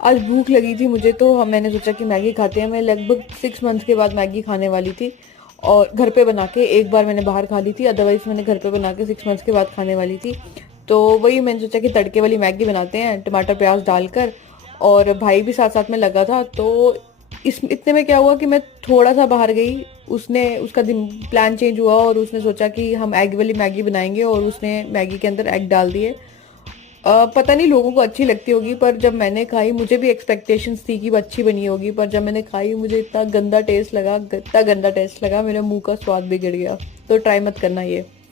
आज भूख लगी थी मुझे, तो हम मैंने सोचा कि मैगी खाते हैं। मैं लगभग 6 मंथ्स के बाद मैगी खाने वाली थी, और घर पे बना के। एक बार मैंने बाहर खा ली थी, अदरवाइज मैंने घर पे बना के 6 मंथ्स के बाद खाने वाली थी। तो वही मैंने सोचा कि तड़के वाली मैगी बनाते हैं टमाटर प्याज डालकर। और भाई भी साथ साथ में लगा था, तो इस इतने में क्या हुआ कि मैं थोड़ा सा बाहर गई। उसने उसका प्लान चेंज हुआ और उसने सोचा कि हम एग वाली मैगी बनाएंगे, और उसने मैगी के अंदर एग डाल दिए। पता नहीं लोगों को अच्छी लगती होगी, पर जब मैंने खाई, मुझे भी एक्सपेक्टेशंस थी कि वो अच्छी बनी होगी, पर जब मैंने खाई मुझे इतना गंदा टेस्ट लगा, इतना गंदा टेस्ट लगा, मेरे मुंह का स्वाद बिगड़ गया। तो ट्राई मत करना ये।